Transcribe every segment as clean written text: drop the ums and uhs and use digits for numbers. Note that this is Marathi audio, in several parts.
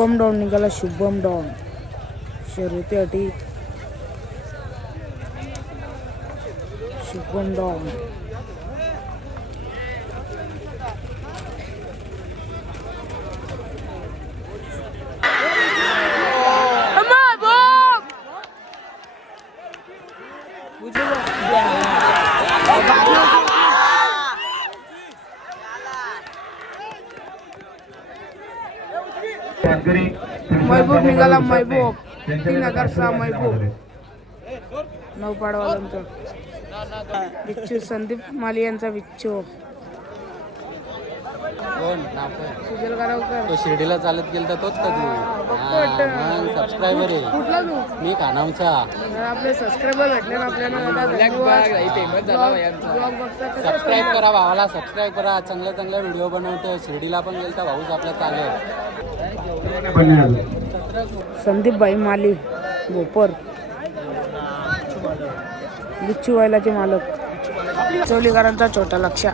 शुभम डॉन निघाला. शुभम डॉन शर्यतीसाठी. शुभम डॉन महबूब निघाला. महबूब 3006 महबूब नौपाडवाल्यांचा. विच्चू संदीप माली यांचा विच्चू. सुजल गारवकर तो शिर्डीला चालत गेलता तोच का तू? सबस्क्रायबर आहे कुठला तू? मी कानामचा. आपले सबस्क्रायबर भेटले ना आपल्याला. सबस्क्राईब करा भावाला, सबस्क्राईब करा. चांगल्या चांगल्या व्हिडिओ बनवतो. शिर्डीला पण गेलता भाऊच आपला चालेल. संदीप भाई माली भोपर विच्चू वायलाचे मालक. चौलीकरांचा छोटा लक्ष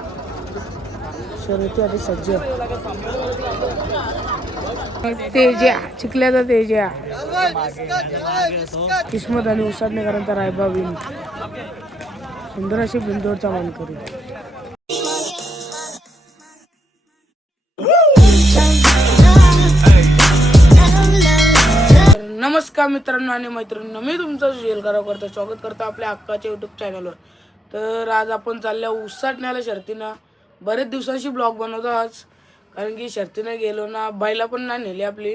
शर्यती आधी सज्ज. तेजा चिखल्याचा तेजा. किस्मत आणि उसाडणेकरांचा रायबा विन. सुंदर अशी बिंदोडचा मानकरी. नमस्कार मित्रांनो आणि मैत्रिणींनो, मी तुमचं सुजल गारवकर स्वागत करतो आपल्या हक्काच्या यूट्यूब चॅनलवर. तर आज आपण चालल्या उसाटण्याला शर्तीनं. बरेच दिवसांशी ब्लॉग बनवतो आज, कारण की शर्तीनं गेलो ना. बाईला पण नाही नेली आपली,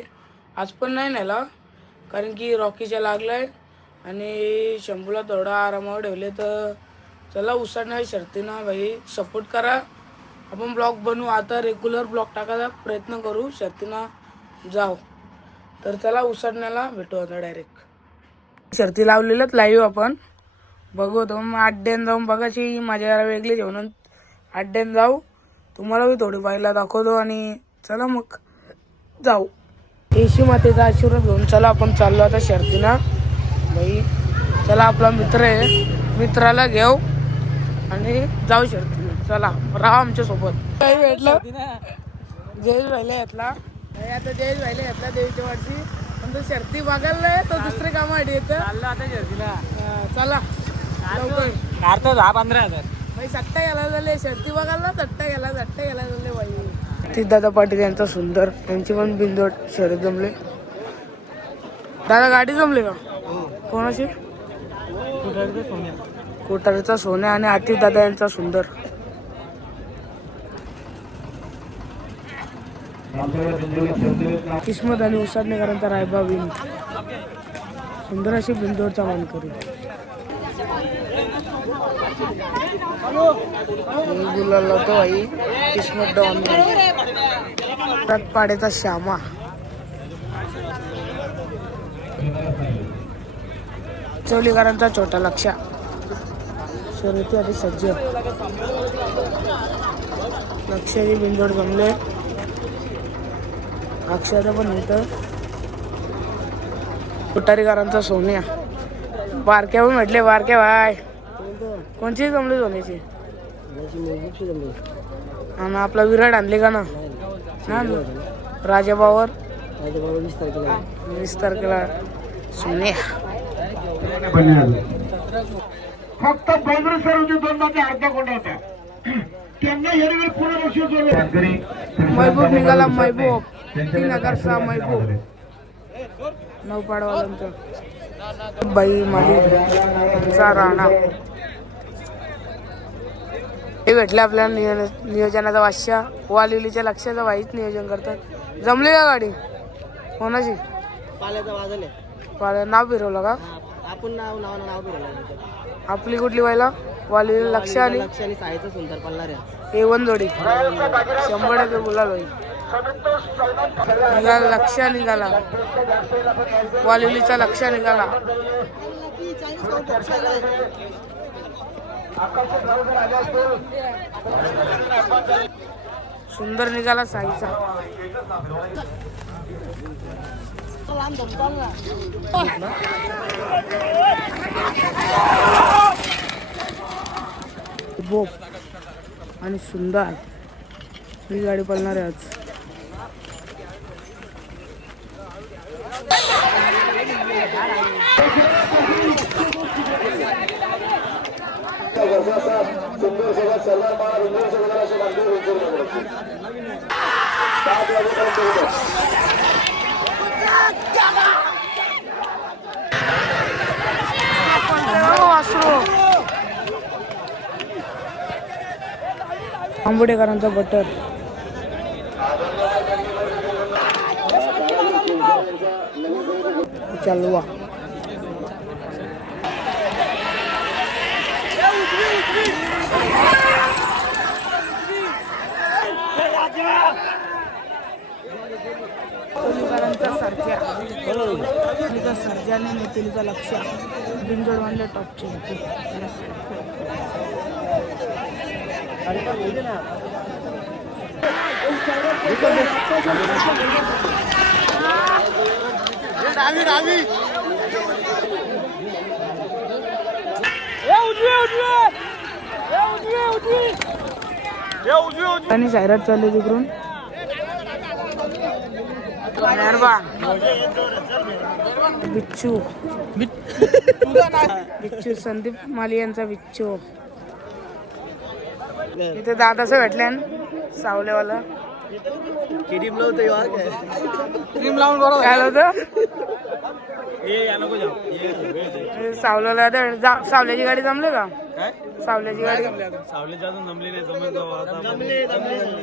आज पण नाही नेला कारण की रॉकीच्या लागलाय आणि शंभूला थोडा आरामावर ठेवले. तर चला उसाटण्याला शर्तीनं भाई सपोर्ट करा. आपण ब्लॉग बनवू आता, रेग्युलर ब्लॉग टाकायचा प्रयत्न करू. शर्तीनं जाऊ. तर चला उसाटण्याला भेटू आता डायरेक्ट. शर्ती लावलेलंच लाईव्ह आपण बघू. तो मग अड्ड्यान जाऊन बघायची माझ्या वेगळी जेवण. अड्ड्यान जाऊ, तुम्हाला मी थोडी बाईला दाखवतो आणि चला मग जाऊ. येशी मातेचा आशीर्वाद घेऊन चला आपण चाललो आता शर्तीला बाई. चला आपला मित्र आहे, मित्राला घेऊ आणि जाऊ शर्तीला. चला राहा आमच्या सोबत. काही भेटलं जयेश भाईला घेतला आता. जयेश भाईला घेतला देवीच्या वर्षी. पण तो शर्ती बघायला नाही, तो दुसरे कामासाठी येतं. चाललो आता शर्तीला. चला लवकर. 10-15,000 भाई सट्टा गेला झाले. शर्ती बघायला सट्टा गेला झाले भाई. ती दादा पाटील यांचा सुंदर, त्यांची पण बिंदोड शर्यत जमले. दादा गाडी जमले का? कोणाची? कोठारीचा सोन्या आणि आतिश दादा यांचा सुंदर. किस्मत आणि उसाडणेकरांचा रायबा विन. सुंदर अशी बिंदोडचा मानकरी. बोलायला होतो भाई किस्मत डॉन. पाड्याचा श्यामा. चौलीकरांचा छोटा लक्ष शर्यती आधी सज्ज. लक्षाची बिंदोड जमले. अक्षयचा पण होतं. कोठारीकरांचा सोन्या. बारक्या पण म्हटले बारक्या भाई. कोणची जमली सोन्याची? आणि आपला विराट आणले का ना? राजाबावर 20 तारखेला सोन्या. फक्त अर्धा कोंडा होता. महबूब निघाला. महबूब 3006 महबूब नौपाडवाल्यांचा. बाई माली यांचा राणा. हे भेटले आपल्याला नियोजनाचा वाश्या. वालिलीच्या लक्षाचं वाईट नियोजन करतात. जमली का गाडी? कोणाची? पाल्या नाव फिरवलं का? आपण नाव फिरवलं. आपली कुठली व्हायला? वालिली लक्ष आणि सुंदर पडणार A1 जोडी 100% गुलाल होईल. निघाला लक्ष निघाला. वालिलीचा लक्ष निघाला. सुंदर निघाला साईचा. बोप आणि सुंदर ही गाडी पळणार आहे आज. आंबोडेकरांचा बटर चलवा सर्जाने नेतेलीचा लक्ष बिंजोड मानले टॉपचे आणि जाहिरात चालू तिकडून बिच्छू बिच्छू संदीप माली यांचा बिच्छू इथे दादाचं भेटल्यान सावलेवाला क्रीम लावून बरोबर काय होतं सावलेला सावल्याची गाडी जमले का काय सावल्याची गाडी सावलीच्या अजून जमली नाही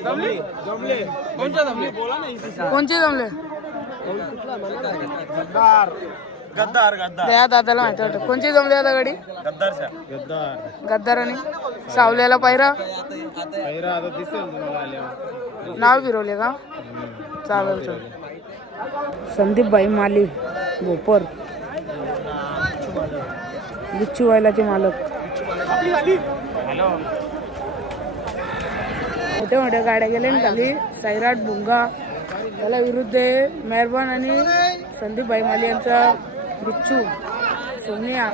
जमले कोणचे जमले गद्दार त्या दादाला माहिती वाटत कोणची जमली आता गाडी गद्दार आणि सावल्याला पायरा आता दिसेल तुम्हाला आल्यावर नाव फिरवले का चालेल चल संदीप भाई माली भोपर बिच्छू वायलाचे मालक मोठ्या मोठ्या गाड्या गेल्या ना खाली सैराट भुंगा त्याला विरुद्ध आहे मेहरबान आणि संदीप भाई माली यांचा बिच्छू सोनिया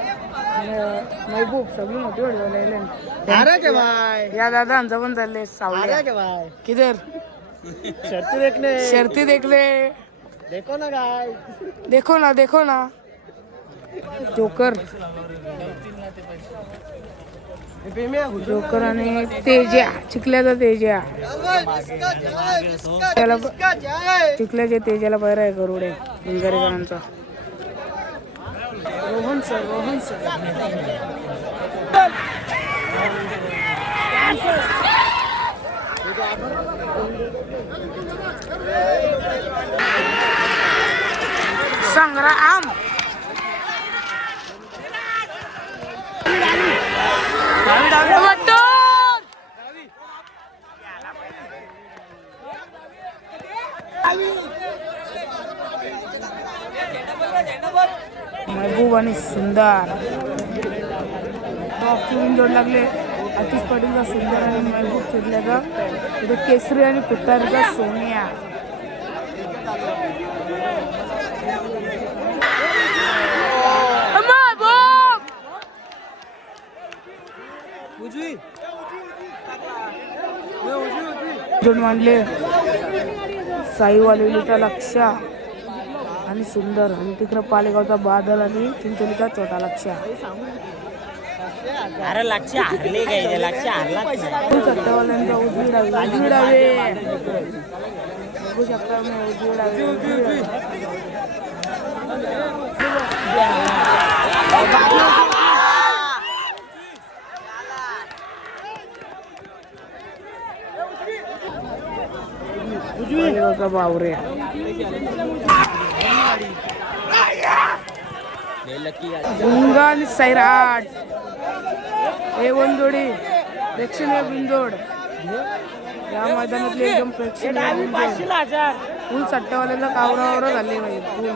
महबूब सगळी मोठी मोठी या दादांचा पण चालले सावल्या किधर शर्ती देखले देखो ना जोकर आणि तेजा चिखल्याचा तेजा त्याला चिखल्याच्या तेजाला पैरा आहे गरुडे भिंगारेकरांचा रोहन सर संग्राम महबूब आणि सुंदर जोड लागले आतिश पाटीलचा सुंदर आणि महबूब चिरल्याचा तिथे केसरी आणि पुतारचा सोनिया जोड मांडले साईवालेलीचा लक्ष आणि सुंदर आणि तिकडे पालेगावचा बादल आणि चिंचोलीचा छोटा लक्ष अरे लक्ष हारले काय लक्ष हारला सत्तावाल्यांचा उजवीडावे बघू शकता उजवीडावे पालेगावचा बावरे भुंगा आणि सैराट हे वन जोडी प्रेक्षणीय बिंदोड या मैदानातली एकदम प्रेक्षणीय फुल सट्ट्यावाल्याला कावरा झाले फुल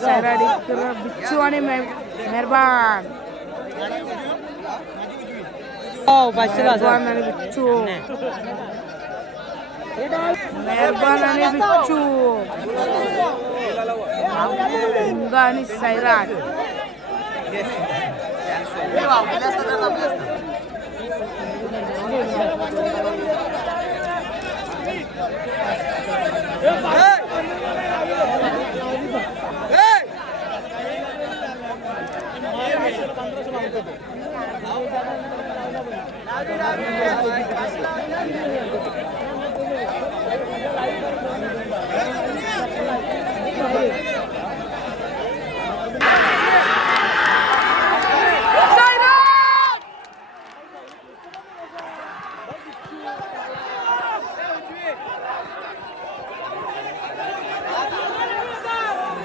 सैराट बिच्छू आणि मेहरबान आणि बिच्छू मेहरबान आणि बिच्छू भुंगा आणि सैराट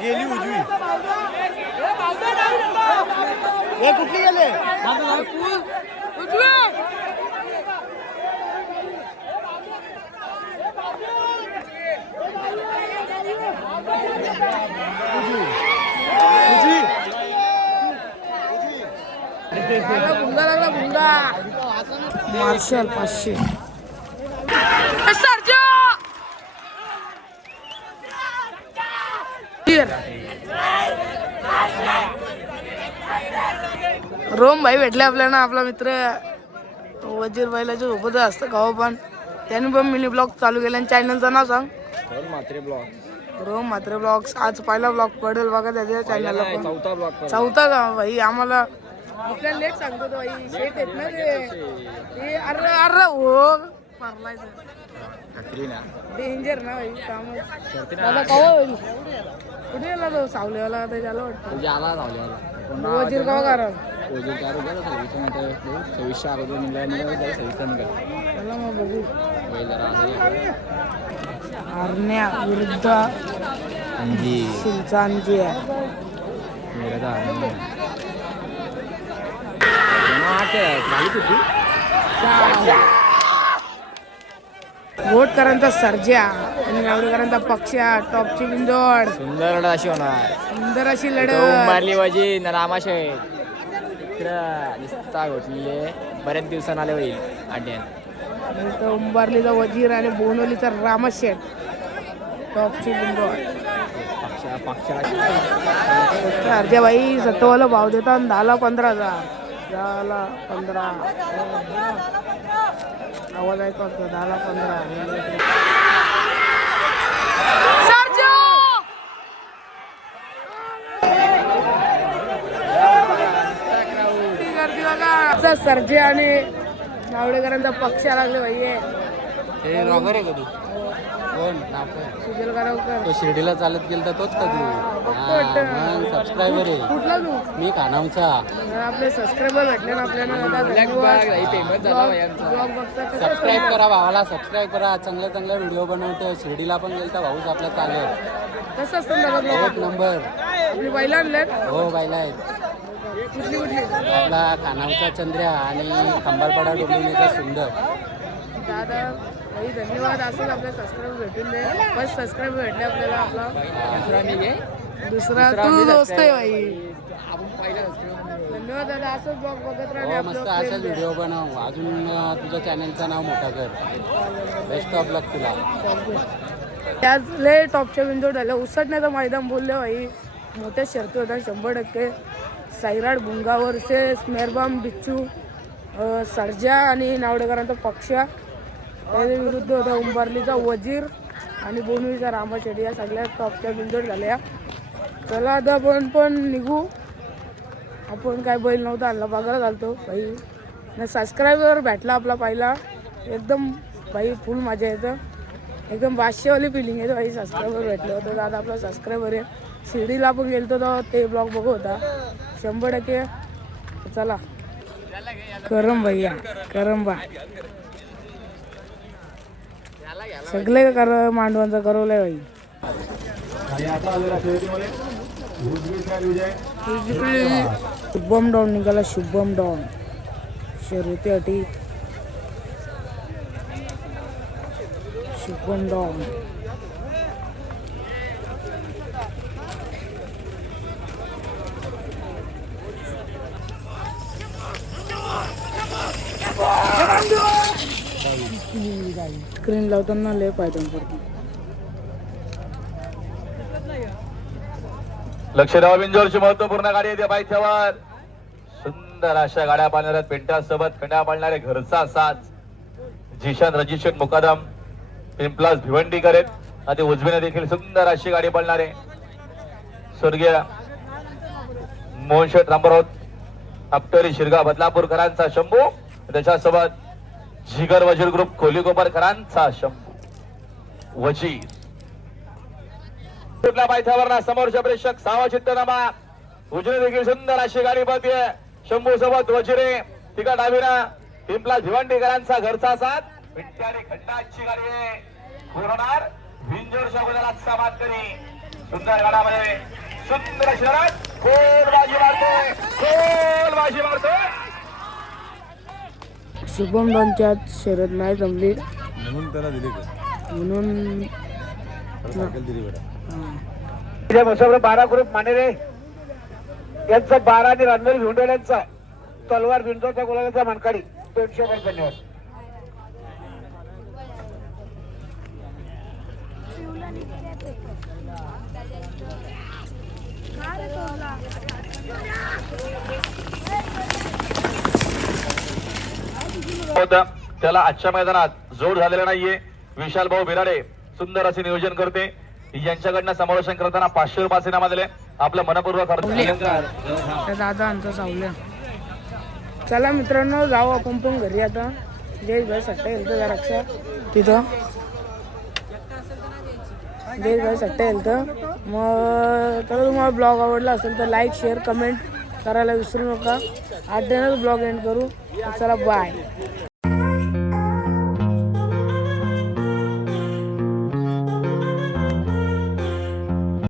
गेली उजवी हे कुठली गेले भुंगा लागला भुंगा मार्शल 500 रोम भाई भेटले आपल्याला आपला मित्र वजीर भाईला जो सोबत असतं गाव पण त्यांनी पण मिनी ब्लॉग चालू केला. चॅनलचं नाव सांग. रोम म्हात्रे ब्लॉग्स. आज पहिला ब्लॉग पडेल बघा त्याच्या चॅनलला. चौथा का भाई आम्हाला आपल्याला लेट सांगतो तो भाई शेट येत ना ते अरे अरे हो डेंजर ना भाई काम दादा कवा होईल कुठे गेला तो सावलेवाला त्याला वाटतं वजीर कवा कारण चला मग बघू आरण्या विरुद्ध शिलचांची आहे. वोटकरांचा सर्जा आणि नावडेकरांचा पक्षा टॉपची बिंदोड. सुंदर लढत अशी होणार. सुंदर अशी लढत. मारली वजी रामाशय निस्ता घोटले बऱ्याच दिवसांना आले होईल आड्यान. उंबारलीचा वजीर आणि बोनवलीचा रामशेठ टॉपची बिंदोड. सर्जा भाई सत्तवाला भाव देतात 10ला 15,000. 10ला 15 आवाज ऐकतो 10ला 15. सर्जे आणि नावडेकरांचा पक्ष लागले भाई. सुजल गारवकर तो शिर्डीला चालत गेला तोच का तू सबस्क्रायबर आहे कुठला तू मी कानावचा. आपले सबस्क्रायबर भेटले ना आपल्याला सबस्क्राईब करा भावाला सबस्क्राईब करा. चांगल्या चांगल्या व्हिडिओ बनवतो. शिर्डीला पण गेलता भाऊच आपला चालत. कसं असतं दादा एक नंबर. आपली बैला आणले हो बायला आहेत. कुठली कुठली आपला कानावचा चंद्र्या आणि खंबारपाडा डोंबिवलीचा सुंदर. दादा भाई धन्यवाद. असंच आपले सबस्क्राईबर भेटून दे. फर्स्ट सबस्क्राईबर भेटले आपल्याला. आपला दुसरा तू दोस्त आहे भाई. धन्यवाद दादा. असंच ब्लॉग बघत राहिले. मस्त असाच व्हिडिओ बनव. अजून तुझ्या चॅनलचं नाव मोठा कर. बेस्ट ऑफ लक तुला. त्याच लय टॉपच्या विंडो झाल्या. उसटण्याचं मैदान बोलले भाई. मोठ्या शर्ती होत्या 100%. साईराड भुंगा वर्सेस मेहरबान बिच्चू सर्जा आणि नावडेकरांचा पक्षा त्याच्या विरुद्ध होता उंबारलीचा वजीर आणि बोनवीचा रामाशेठ. या सगळ्या टॉपच्या बिंदोड झाल्या. चला आता आपण पण निघू. आपण काय बैल नव्हता आणला बघायला चालतो भाई. न सबस्क्रायबर भेटला आपला पहिला. एकदम भाई फुल मजा येतं. एकदम 500वाली फिलिंग येतं भाई. सबस्क्रायबर भेटलं होतं दादा आपला सबस्क्रायबर आहे. शिर्डीला आपण गेलतो तर ते ब्लॉग बघू होता 100%. चला करम भैया करंबा सगळे कर मांडवांचा करवलंय भाई. शुभम डाऊन निघाला. शुभम डाऊन शर्यती अटी. शुभम डाऊन स्क्रीन लावताना लय पायथन करतो. लक्ष द्यावा. बिंजोरची महत्वपूर्ण गाडी येते पायथ्यावर. सुंदर अशा गाड्या पाळणाऱ्या पेंटा सोबत खंड्या पाळणारे घरचा साज जिशान रजिस्ट्रेट मुकादम पिंपलास भिवंडी करेत. आणि उजवीने देखील सुंदर अशी गाडी पाळणारे स्वर्गीय मोहनशेठ रामराव आपटरी शिरगाव बदलापूरकरांचा शंभू. त्याच्यासोबत जिगर वजीर ग्रुप कोलीकोपरकरांचा शंभू वजीर. कुठल्या पायथ्यावर समोरच्या प्रेक्षक सावा चित्तनामा उजवी देखील सुंदर अशी गाडी पळते. शंभू सोबत वजिरे तिका डावीना पिंपला भिवंडीकरांचा घरचा साथ. विट्याने खंडाची गाडी होणार. भिंजोरच्या गुलाला समाप्त करी सुंदर गाडामध्ये सुंदर शहरात गोल बाजी मारतोय, गोल बाजी मारतोय. शुभम डॉनच्या शर्यत नाही जमली म्हणून त्याला दिले म्हणून सायकल दिली इथे बसवलं 12 ग्रुप मानेरे यांचा 12 आणि रणवीर भिवंडे यांचा तलवार बिंदूचा गोलाचा मनकाडी 200 रुपये. धन्यवाद. होता त्याला आजच्या मैदानात जोड झालेला नाहीये. विशाल भाऊ बिराडे सुंदर असे नियोजन करते. यांच्याकडनं समालोचन करताना 500 रुपयाचे इनाम दिले. आपलं मनपूर्वक त्या दादा आमचा सावल्या. चला मित्रांनो जाऊ आपण पण घरी आता. जयेशभाई सट्टा येईल तर रक्षा तिथं जयेशभाई सट्टा येईल तर मग तर तुम्हाला ब्लॉग आवडला असेल तर लाईक शेअर कमेंट करायला विसरू नका. 8 ब्लॉग एंड करू. चला बाय.